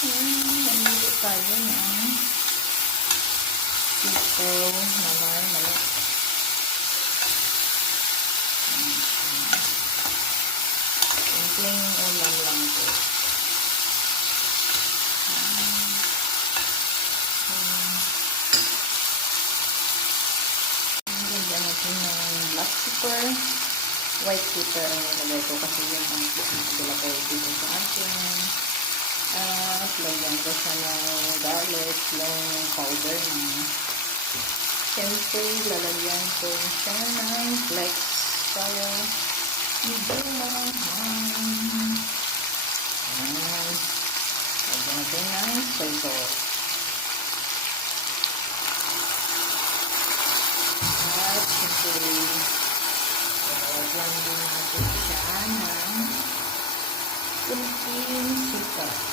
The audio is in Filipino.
Ayan, nandito tayo ng sitaw na marmalade. Simpleng ulam lang po. Lagyan natin ng black pepper. White pepper ang nilagay ko kasi yun ang pinagulagay dito sa atin. At lagyan ko siya ng garlic, long powder na. Siyempre, lalagyan ko siya ng flex para medyo maranghang. Ayan. Lagyan natin ng soy sauce. At siyempre, lalagyan din natin siya ng kunting suka.